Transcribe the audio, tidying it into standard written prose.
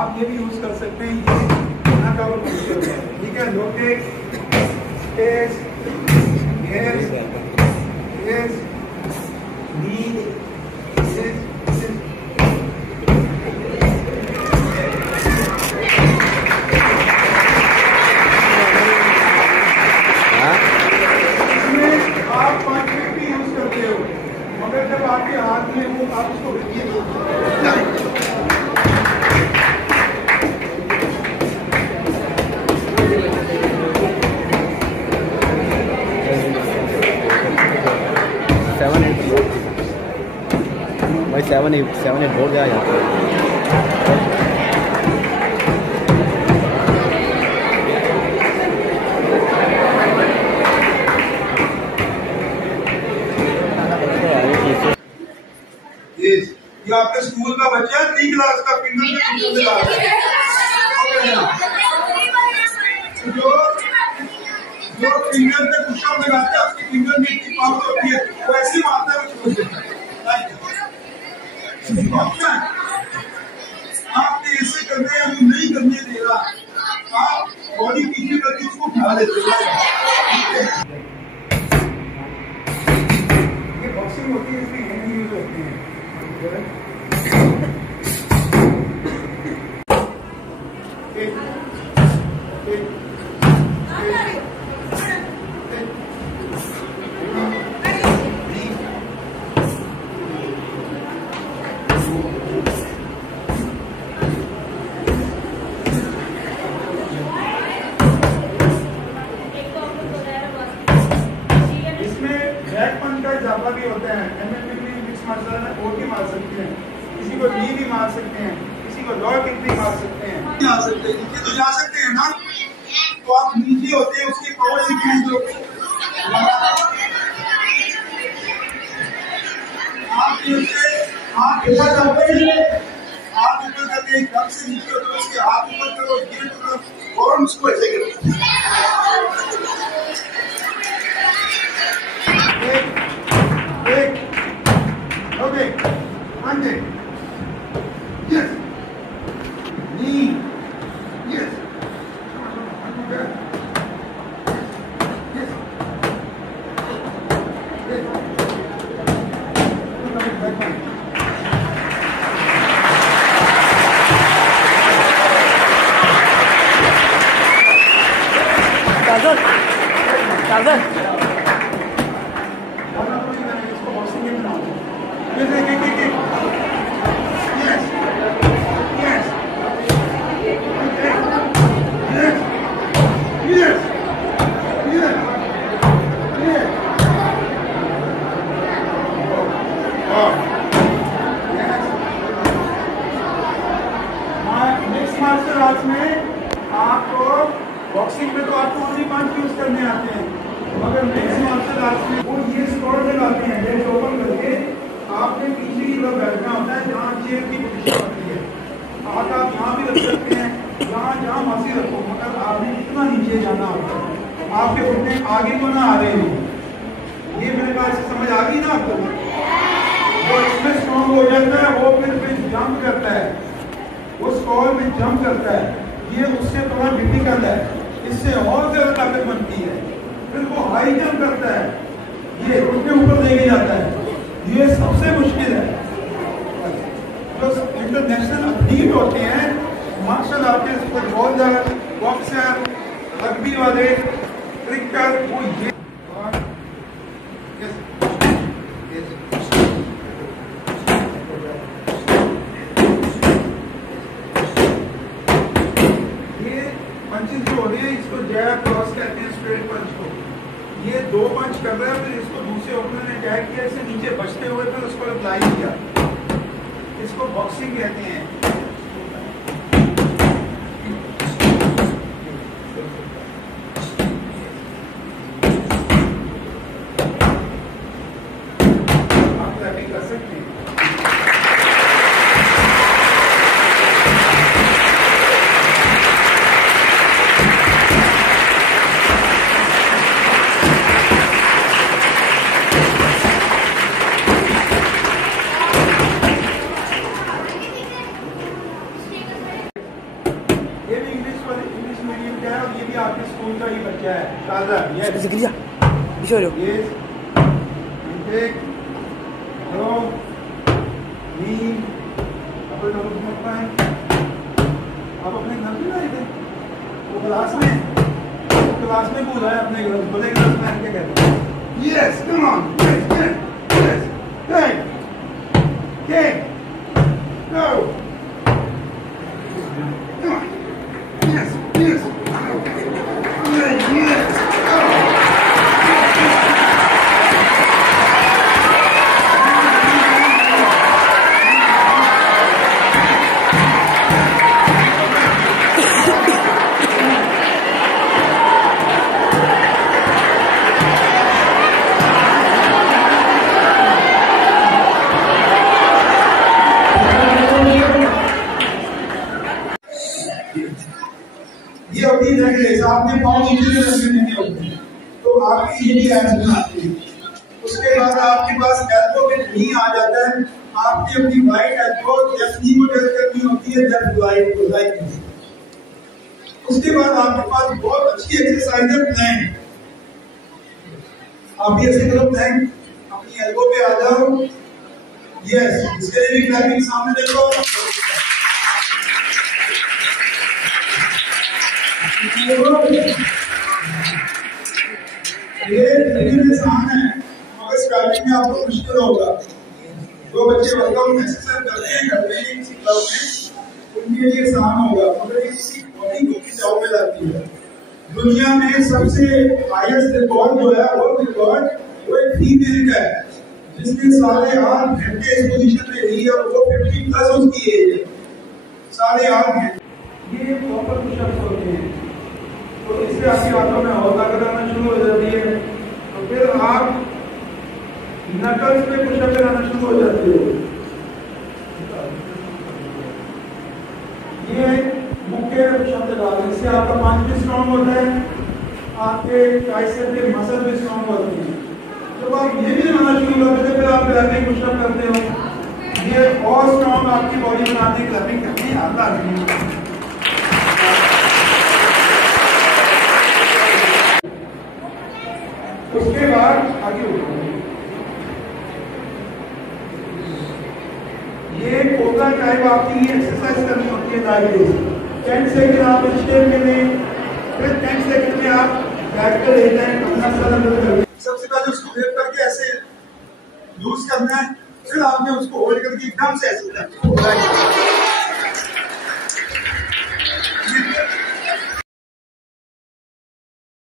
आप ये भी यूज कर सकते हैं, ये ना का ठीक है। लोटेक्स, स्पेस, हेयर्स, हेयर्स, नी, आप 5 मिनट भी यूज करते हो, मगर जब आपके हाथ में वो आप उसको भाई 7-8 बहुत ज़्यादा जाता है। ये आपके स्कूल का बच्चा है, 3 क्लास का, फिंगर पे लगा रहा है। जो फिंगर पे पुशअप लगाते हैं उसकी फिंगर में इतनी पावर होती है, वो ऐसे मारता है उसको। आपने ऐसे करने हैं, वो नहीं करने दे रहा, आप बॉडी पीछे करके उसको उठा लेते हैं। ये बॉक्सिंग होती है, इसमें हैंड यूज होते हैं। इजाफा भी होता है, मिक्स मार्शल आर्ट में और भी मार सकते हैं, किसी को नी भी मार सकते हैं, किसी को लॉ किक भी मार सकते हैं। जा सकते हैं, नीचे तो जा सकते हैं ना, तो आप नीचे होते हैं उसकी पावर से भी जो आप हाथ ऊपर जाते हैं, हाथ ऊपर करके एकदम से नीचे होते हैं, उसके हाथ ऊपर करो, ये करो और उसको ऐसे करो। Okay, one day. Yes. Knee. Yes. Yes. Yes. Tarzan. Martial arts में आपको बॉक्सिंग में तो आपको ओनली पंच यूज करने आते हैं, मगर मिक्स मार्शल आर्ट्स में वो ये स्क्वाड लगाते हैं, लेग्स ओपन करके आपने पीछे की तरफ बैठना होता है, जहाँ चेयर की पोजीशन होती है। हाथ आप यहाँ भी रख सकते हैं, जहाँ मर्जी रखो, मगर आपने इतना नीचे जाना होता है, आपके घुटने आगे को ना आ रहे हो। ये मेरे पास समझ आ गई ना आपको? वो इसमें स्ट्रॉन्ग हो जाता है, वो फिर जंप करता है, वो स्कॉल में जंप करता है, ये उससे थोड़ा डिफिकल्ट है, इससे और ज्यादा ताकत बनती है। फिर वो हाई जंप करता है, ये घुटने ऊपर लेके जाता है, ये सबसे मुश्किल है। जो इंटरनेशनल एथलीट होते हैं, martial artist, footballer, boxer, rugby वाले, क्रिकेटर, वो ये पंचेस जो हो रही है, इसको जैब क्रॉस कहते हैं, स्ट्रेट पंच को। ये 2 पंच कर रहा है, फिर इसको दूसरे ओपनर ने टैग किया, इसे नीचे बचते हुए फिर उसको अप्लाई किया, इसको बॉक्सिंग कहते हैं। आप प्रैक्टिस कर सकते हैं। शानदार। ये Zikriya. Bisa dong. Yes. Intake. Go. Knee. Upper double spine. आप अपने घर में आए थे? वो क्लास में बोला है अपने घर बोले क्लास में क्या कहते हैं? Yes, come on. Yes, yes, yes. Hey. Okay. Go. Come on. Yes, yes. Yes. ये अभी देख आपने पाँव नीचे नहीं होते तो आपकी ये एक्शन आती है। उसके बाद आपके पास एल्बो में नहीं आ जाता है, आपकी अपनी राइट एल्बो लेफ्ट नी को टच करनी होती है, लेफ्ट राइट को राइट। उसके बाद आपके पास बहुत अच्छी एक्सरसाइज है प्लैंक। आप भी ऐसे करो प्लैंक, अपनी एल्बो पे आ जाओ। यस, इसके लिए भी क्लैपिंग सामने देखो। ये आसान है मगर स्टार्टिंग में आपको मुश्किल होगा। जो बच्चे वर्कआउट एक्सरसाइज करते हैं घर में किसी क्लब में उनके लिए आसान होगा मगर इसकी बॉडी को भी जाओ में लाती है। दुनिया में सबसे हाईएस्ट रिकॉर्ड जो है वो रिकॉर्ड वो एक फीमेल का है जिसने 8.5 घंटे इस पोजीशन में रही है और वो 50 प्लस उसकी एज है। 8.5 घंटे ये प्रॉपर पुशअप्स होते हैं तो इससे आपकी हाथों में हौसला कराना शुरू हो जाती है तो फिर आप नकल्स पे पुशअप कराना शुरू हो जाते हो। ये मुख्य पुशअप लगाते हैं, इससे आपका पंच भी स्ट्रॉन्ग होता है, आपके ट्राइसेप के मसल भी स्ट्रॉन्ग होते हैं। जब आप ये भी लगाना शुरू करते हैं फिर आप क्लैपिंग पुशअप करते हो, ये और स्ट्रॉन्ग आपकी बॉडी बनाने क्लैपिंग करनी आता है। उसके बाद आगे ये कोबरा टाइप आपकी एक्सरसाइज करनी होती है दाएं 10 सेकंड आप स्टेप में लें, फिर 10 सेकंड में आप बैठ कर ले जाएं। सबसे पहले उसको ग्रिप करके ऐसे लूज करना है, फिर आपने उसको होल्ड करके एकदम से ऐसे